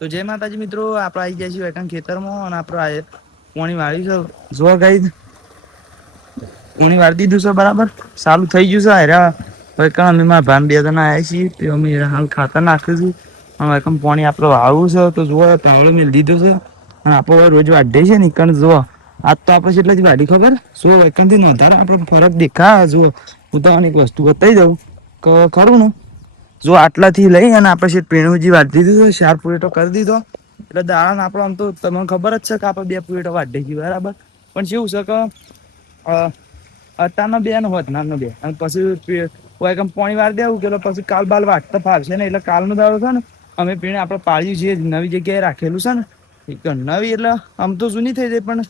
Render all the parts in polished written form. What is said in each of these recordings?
તો જય માતાજી મિત્રો, આપડે આવી ગયા છીએ ખેતરમાં અને આપડે પોણી વાળી છે. જોવા ગાઈ પોણી વાળી દીધું છે, બરાબર ચાલું થઈ ગયું છે. અમે ભાન બે જણા આયા છીએ, અમે હાલ ખાતર નાખીશું. પાણી આપડે વાળવું છે, તો જોવો તાવડો મેં લીધો છે. હા, આપડે રોજ વાઢે છે ને જો આજ તો આપડે એટલી વાઢી ખબર થી વધારે આપડો ફરક દેખા જુઓ. હું તમને એક વસ્તુ બતાવી દઉં કે ખરું ને જો આટલા થી લઈ અને આપડે પીણું વાળી દીધું, શાર પૂરેટો કરી દીધો. એટલે દાણા આપડો આમ તો તમને ખબર જ છે કે આપડે 2 પૂરેટો વાઢી ગયું બરાબર. પણ કેવું છે કે અતારના બે હોત ના બે અને પછી પોણી વાર દેવું કે પછી કાલ બાલ વાટતા ફાવશે ને એટલે કાલ નો દાડો છે ને અમે પીને આપડે પાડ્યું છે, નવી જગ્યાએ રાખેલું છે ને નવી એટલે આમ તો જૂની થઈ જાય પણ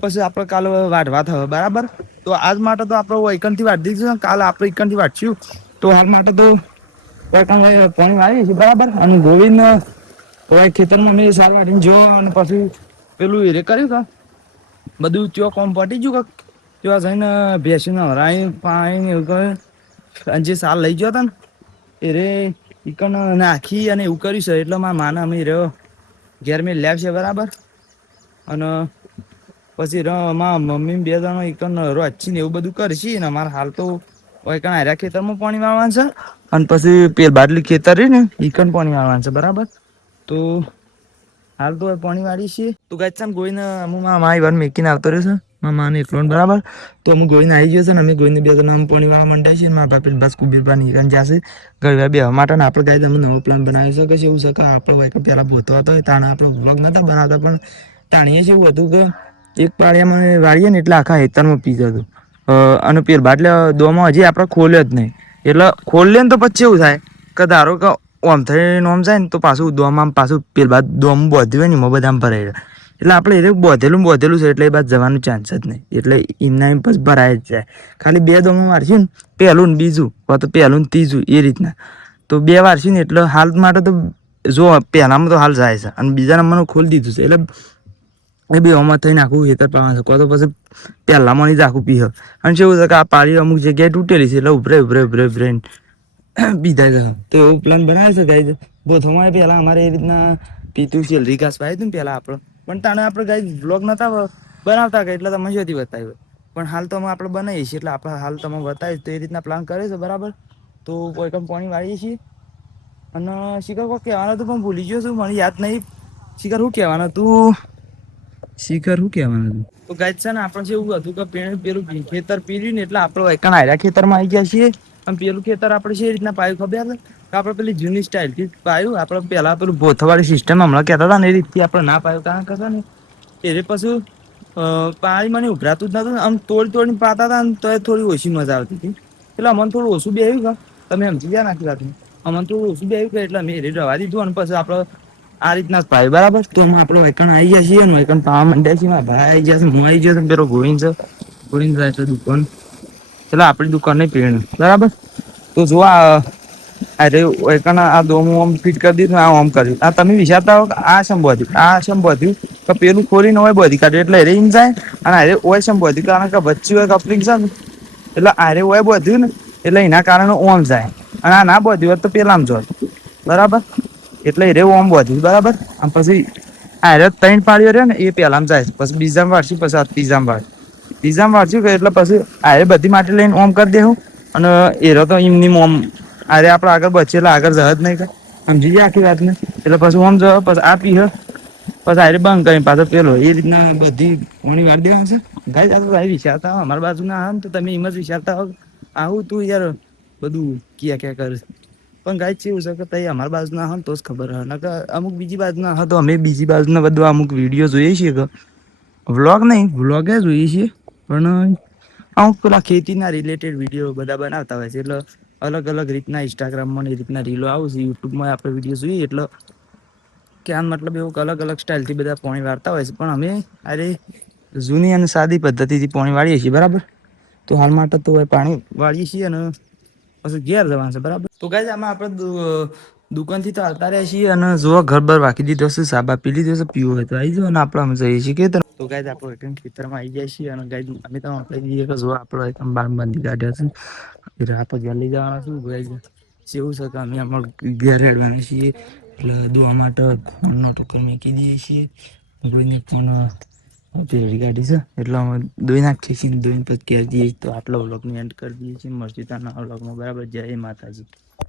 પછી આપડે કાલ વાઢવા થ બરાબર. તો આજ માટે તો આપડે થી વાઢ દીધું કાલે આપડે થી વાંચયું તો હાલ માટે તો પાણી વાળીએ છીએ બરાબર. અને ગોવિંદ ખેતરમાં અમે સાર વાઢીને જો અને પછી પેલું હીરે કર્યું બધું ચો કોમ પટી ગયું ત્યાં જઈને ભેંસને પાણી એવું કરે અને જે સાર લઈ ગયો હતો ને એરે ઈકન નાખી અને એવું કર્યું છે એટલે માને અમે રહ્યો ઘેર મેં લાવશે બરાબર. અને પછી મમ્મી 2 જણા રોજ ને એવું બધું કરશે ને અમારે હાલ તો ખેતરમાં પાણી વાળવાનું છે. અને પછી બાટલી ખેતર રહી ને ઈકન પાણી વાળવાનું છે બરાબર. તો હાલ તો પાણી વાળી છે તું ગ ગોઈને મારી વાર મેકીને આવતો રહેશે માને એટલો બરાબર. તો અમુ ગોઈને આવી જશે ને અમે ગોઈને 2 જણા પાણી વાળવા માંડે છે. મારા બાપ બસ કુબીરપા જશે બે માટે આપડે ગાય નવો પ્લાન બનાવી શકે છે. એવું છે આપડે પેલા ભૂતો હતો આપડે વ્લોગ નતા બનાવતા પણ તાણીએ છે એવું હતું કે એક પાળિયામાં વાળીએ ને એટલે આખા હેતરમાં પી જતું. અને બાટલે દોમાં હજી આપડે ખોલ્યો જ નહી એટલે ખોલીએ ને તો પછી એવું થાય કે ધારો કે ઓમ થઈ ઓમ જાય ને તો પાછું દોમાં પાછું દોમ બધું હોય ને બધા ભરાય એટલે આપડે એ બોધેલું છે એટલે એ બાદ જવાનું ચાન્સ જ નહી એટલે એમના ભરાય જ જાય. ખાલી 2 દોમો મારશે ને પેલું ને બીજું તો પેલું ને ત્રીજું એ રીતના તો 2 વાર છે ને એટલે હાલ માટે તો જો પેલામાં તો હાલ જાય છે અને બીજા નંબર ખોલી દીધું છે એટલે એ બી હમત થઈને આખું હેતર પાવાનું છે તો પછી પેલામાં આખું પીહ અને કેવું છે કે આ પાળી અમુક જગ્યાએ તૂટેલી છે એટલે ઉભરે બીધા તો એવો પ્લાન બનાવે છે ગાય બોથમાં પેલા અમારે એ રીતના પીતું રીગાસ ને પેલા આપડો પણ તને આપડે કઈ બ્લોગ નતા બનાવતા એટલે મજાથી બતાવ્યું. પણ હાલ તો આપડે બનાવીએ છીએ એટલે આપડે હાલ તમે બતાવી તો એ રીતના પ્લાન કરે છે બરાબર. તો કોઈ પાણી વાળીએ છીએ અને શીખર કો કહેવાનું હતું પણ ભૂલી ગયો છું મને યાદ નહી. શીખર હું કેવાનું તું તો ગાય છે ને આપડે એવું હતું કે પેલું ખેતર પીર્યું ને એટલે આપડે ખેતરમાં આવી ગયા છીએ. આમ પેલું ખેતર આપડે છે એ રીતના પાયું ખબર આપડે પેલી જૂની સ્ટાઈલ થી પાયું આપડે પેલા પેલું ભોથવાડી સિસ્ટમ હમણાં કેતા હતા ને એ રીતથી આપડે ના પાયું કારણ કે ને એ પાછું પાણી મને ઉભરાતું જ નતું આમ તોડી પાતા હતા ને તો થોડી ઓછી મજા આવતી હતી. એટલે અમને થોડું ઓછું બી આવ્યું તમે સમજી ગયા નાખી વાત અમને થોડું ઓછું બી આવ્યું એટલે મેં રવા દીધું અને પછી આપડે આ રીતના પાયું બરાબર. તો આપડે આવી ગયા છીએ પાવા માંડ્યા છીએ ભાઈ આવી ગયા હું આવી ગયો પેલો ગોવિંદ છે. દુકાન ચલો આપડી દુકાન નઈ પીણ બરાબર. તો જોવા અરે આ દોમું ફિટ કરી દીધું આમ કર્યું આ તમે વિચારતા હો આ સંભવ તો પેલું ખોલી ને હોય બધી કાઢ એટલે રે જાય અને હોય બધી કારણ કે વચ્ચી હોય કપલિંગ છે ને એટલે આરે હોય બધું ને એટલે એના કારણે ઓમ જાય અને આ ના બધી હોત તો પેલામ જોત બરાબર. એટલે એ રેવું આમ બધું બરાબર આમ પછી આ 3 પાળીઓ રે ને એ પેલામાં જાય પછી બીજામાં વારસી પછી ત્રીજામાં વાર ત્રીજામાં વારસ્યું એટલે પછી આ બધી માટે લઈને ઓમ કરી દેવું અને એરો તો એમની ઓમ અરે આપડે આગળ બચીએ એટલે આગળ જ જ નહી સમજી ગયા આખી વાત ને એટલે પછી આમ પછી આપી હ પછી આ બંધ કરી પાછો પેલો એ રીતના બધી ઘણી વાર દેવા છે. ગાય વિચારતા હો અમારી બાજુ ના આવે ને તો તમે એમ જ વિચારતા હો આવું તું યાર બધું ક્યાં કર પણ ગાય છે એવું છે કે અમારી બાજુ ના તો જ ખબર હ અમુક બીજી બાજુ ના તો અમે બીજી બાજુ ના બધું અમુક વિડીયો જોઈએ છીએ કે વ્લોગ નહી વ્લોગ જોઈએ છીએ પણ અમુક પેલા ખેતી ના રિલેટેડ વિડીયો બધા બનાવતા હોય છે એટલે અલગ અલગ રીતના ઇન્સ્ટાગ્રામમાં એ રીતના રીલો આવ યુટ્યુબમાં આપણે વિડીયો જોઈએ એટલે કે આમ મતલબ એવું અલગ અલગ સ્ટાઈલ થી બધા પોણી વારતા હોય છે પણ અમે અરે જૂની અને સાદી પદ્ધતિથી પોણી વાળીએ છીએ બરાબર. તો હાલ માટે તો પાણી વાળીએ છીએ ને પછી ઘેર જવાનું છે બરાબર તો ગાય આમાં આપડે દુકાન થી તો આવતા રહ્યા છીએ અને જો ઘર બર વાકી દીધોશે સાબા પી લીધો પીવું હોય તો આ આવી જ ને આપડે જઈએ છીએ કે તો ગ આપડો ખેતરમાં આવી જાય છીએ અને ગ જો આપડો બાર બંધી કાઢ્યા છે રાત જલી જવાના શું એવું છે કે અમે ઘેર હેડવા છીએ એટલે દોવા માટે ફોનનો ટોકર મૂકી દઈએ છીએ. કોઈને ફોન પેલી ગાડી છે એટલે અમે દોઈ નાખીએ છીએ. દોઈને પછી ઘેર જઈએ તો આટલો વ્લોગની એન્ડ કરી દઈએ છીએ. મળશું ત્યાંના વ્લોગમાં. બરાબર. જય માતાજી.